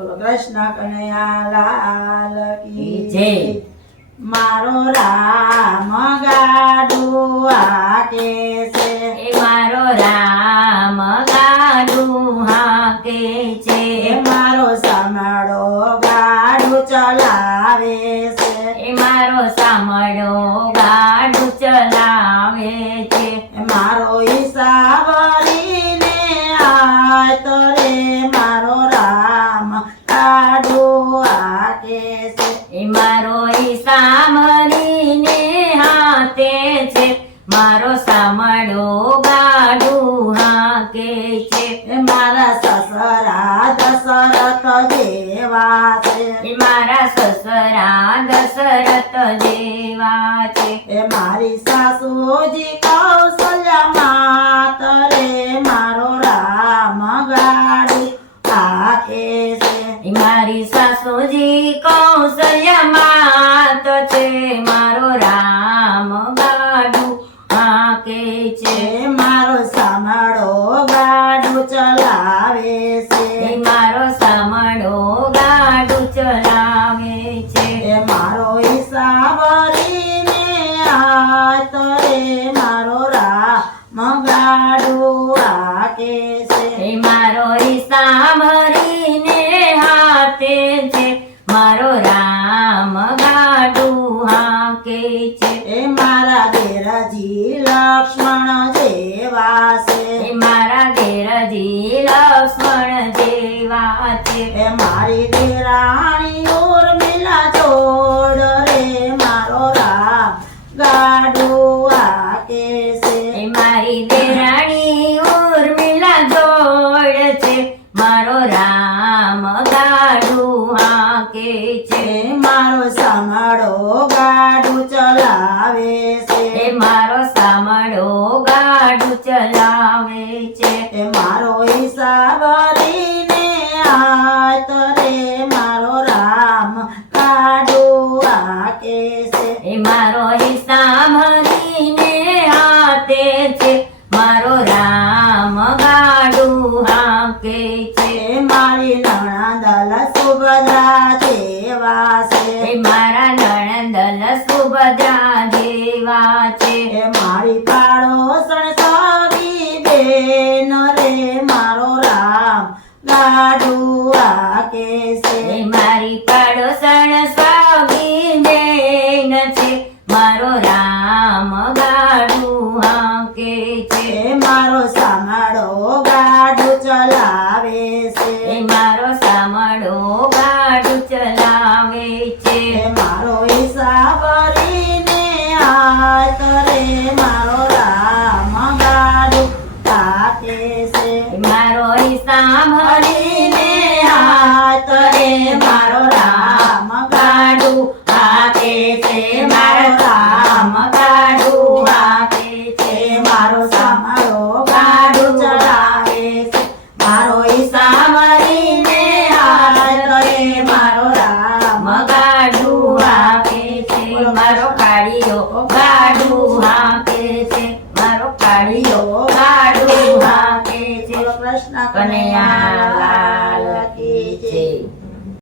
બોલો કૃષ્ણ કનૈયા લાલ કી જય. મારો રામ ગાડું હાકે છે એ મારો રામ ગાડું હાકે છે. એ મારો સામાડો ગાડું ચલાવે છે એ મારો સામડો ગાડું ચલાવે છે. એ મારો હિસાબ લઈને આય તો રે મારો રામ ગાડું હાકે છે એ મારો સામરીને હાથે છે. મારો સામડો ગાડું હાકે છે. એ મારા સસરા દશરથ જેવા છે એ મારા સસરા દશરથ જેવા છે. એ મારી સાસુજી કૌશલ્યા માત રે મારો રામ ગાડું હાકે છે એ મારી સાસુજી કૌશલ્યા માત છે. મારો રામ ગાડું હાકે છે. એ મારો સામાડો ગાડું ચલાવે છે એ મારો સામડો ગાડું ચલાવે છે. એ મારો હિસાબ લઈને આય તો રે મારો રામ ગાડું હાકે છે એ મારો સામરીને હાથે છે. મારો રામ ગાડું હાકે છે. એ મારા દેરાજી લક્ષ્મણ જેવા છે એ મારા ઘેરજી લક્ષ્મણ જેવા છે. એ મારી દેરાણી ઉર્મિલા જોડ રે મારો રામ ગાડું હાકે છે એ મારી દેરાણી ઉર્મિલા જોડ છે. મારો રામ ગાડું હાકે છે. એ મારો સામાડો ગાડું ચલાવે છે એ મારો સામડો ગાડું ચલાવે છે. એ મારો હિસાબ લઈને આય તો રે મારો રામ ગાડું હાકે છે એ મારો સામરીને હાથે છે. મારો રામ ગાડું હાકે છે. એ મારી નણંદલ સુભદ્રા જેવા છે એ મારા નણંદલ સુભદ્રા જેવા છે. એ મારી પાડોસણ સગી બેન રે મારો રામ ગાડું હાકે છે એ મારી પાડોસણ સગી બેન છે. મારો રામ ગાડું હાકે છે. એ મારો સામાડો ગાડું ચલાવે છે એ મારો સામડો ગાડું